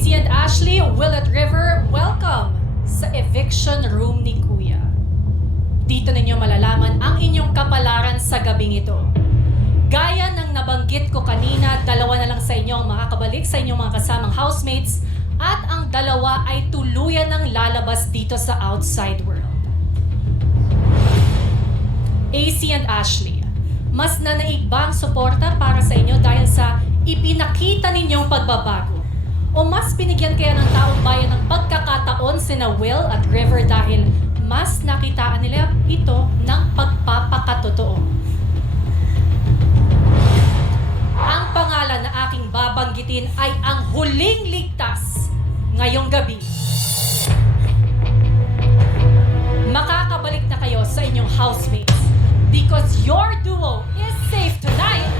AC and Ashley, Will at River, welcome sa eviction room ni Kuya. Dito ninyo malalaman ang inyong kapalaran sa gabing ito. Gaya ng nabanggit ko kanina, dalawa na lang sa inyo ang makakabalik sa inyong mga kasamang housemates at ang dalawa ay tuluyan ng lalabas dito sa outside world. AC and Ashley, mas nanaig ba ang suporta para sa inyo dahil sa ipinakita ninyong pagbabago? O mas binigyan kaya ng taong bayan ng pagkakataon sina Will at River dahil mas nakitaan nila ito ng pagpapakatotoo? Ang pangalan na aking babanggitin ay ang huling ligtas ngayong gabi. Makakabalik na kayo sa inyong housemates because your duo is safe tonight.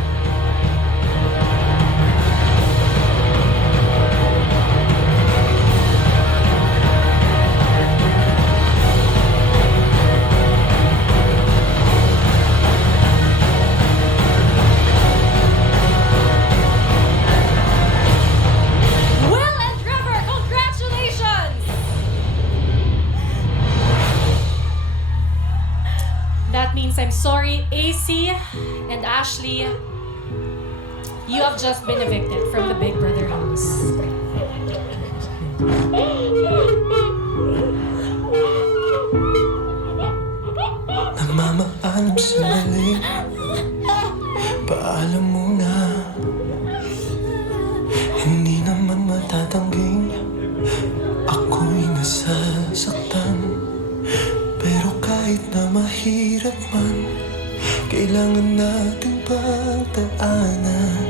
That means I'm sorry, AC and Ashley, you have just been evicted from the Big Brother house. Namamaalam sa mali, paalam muna. Hindi naman matatangging ako'y nasasaktan. Pero kahit na mahirap man, kailangan nating pagdaanan.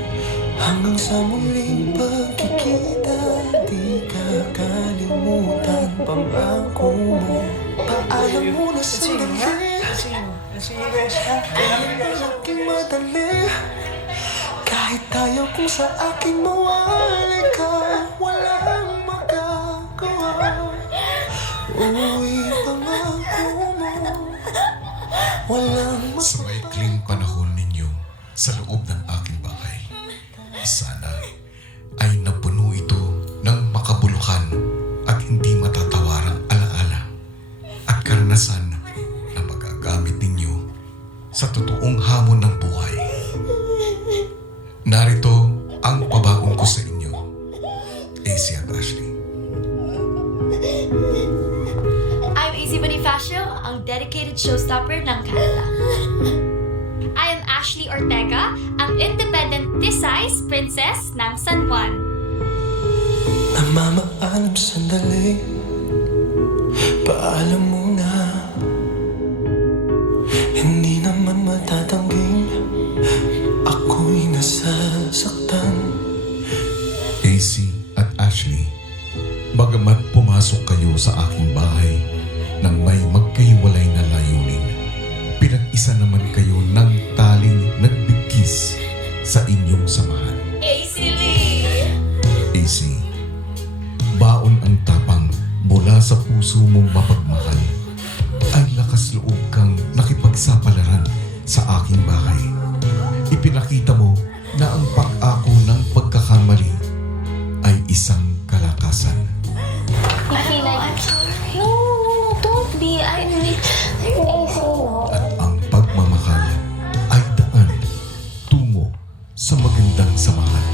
Hanggang sa muling pagkikita, di ka kalimutan pangako mo. Paalam muna sa mali, aking madali. Kahit ayaw kong sa akin mawalay ka, walang magagawa. Uwi pangako mo, walang Sa maikling panahon ninyo sa loob ng aking bahay, sana ay napuno ito ng makabuluhan at hindi matatawarang alaala at karanasan na magagamit ninyo sa totoong hamon ng buhay. Narito ang pabaon ko sa inyo, AC at Ashley. I'm AC Bonifacio, ang dedicated showstopper ng Canada. I am Ashley Ortega, ang independent Tisay's princess ng San Juan. namamaalam sandali, paalam muna. Hindi naman matatangging ako'y nasasaktan. AC at Ashley, bagamat pumasok kayo sa aking bahay nang may magkahiwalay na layunin, pinag-isa naman kayo ng taling nagbigkis sa inyong samahan. AC Lee! AC, baon ang tapang mula sa puso mong mapagmahal. Ay lakas loob kang nakipagsapalaran sa aking bahay. Ipinakita mo na ang pag-ako ng pagkakamali ay isang kalakasan. I feel like... I'm sorry. No, don't be. I'm AC, no? At ang pagmamahal ay daan tungo sa magandang samahan.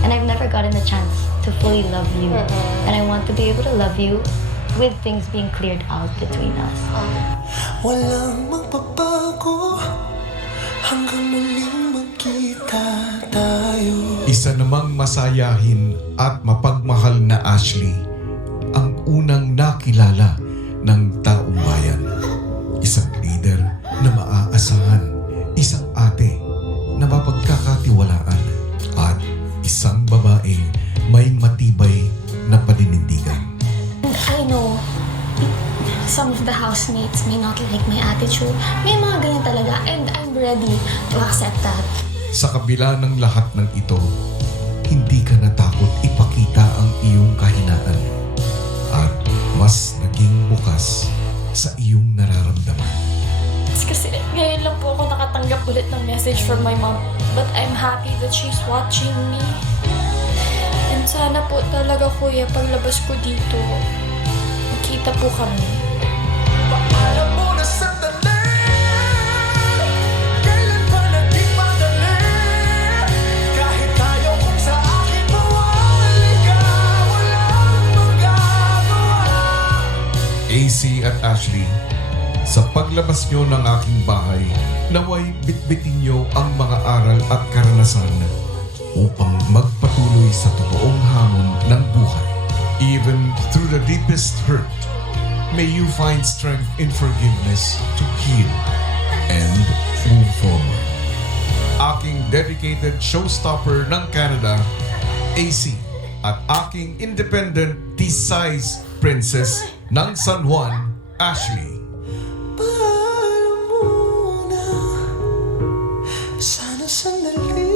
And I've never gotten the chance to fully love you. And I want to be able to love you with things being cleared out between us. Walang magbabago hanggang muling magkita tayo. Isa namang masayahin at mapagmahal na Ashley ang unang nakilala ng taong bayan. Isang leader na maaasahan, isang ate na mapagkakatiwalaan, at isang babaeng may matibay na paninindigan. And I know some of the housemates may not like my attitude. May mga ganyan talaga and I'm ready to accept that. Sa kabila ng lahat ng ito, hindi ka natakot ipakita ang iyong kahinaan at mas naging bukas sa iyong nararamdaman. Kasi ngayon lang po ako nakatanggap ulit ng message from my mom. But I'm happy that she's watching me. And sana po talaga Kuya, paglabas ko dito, magkita po kami. Paalam mo na sandali. Kailan pa naging madali? Kahit tayo kung sa akin mawali ka, walang magagawa. AC at Ashley, sa paglabas nyo ng aking bahay, naway bitbitin nyo ang mga aral at karanasan upang magpatuloy sa totoong hamon ng buhay. Even through the deepest hurt, may you find strength in forgiveness to heal and move forward. Aking dedicated showstopper ng Canada, AC, at aking independent T-size princess ng San Juan, Ashley. Paalam muna. Sana sandali.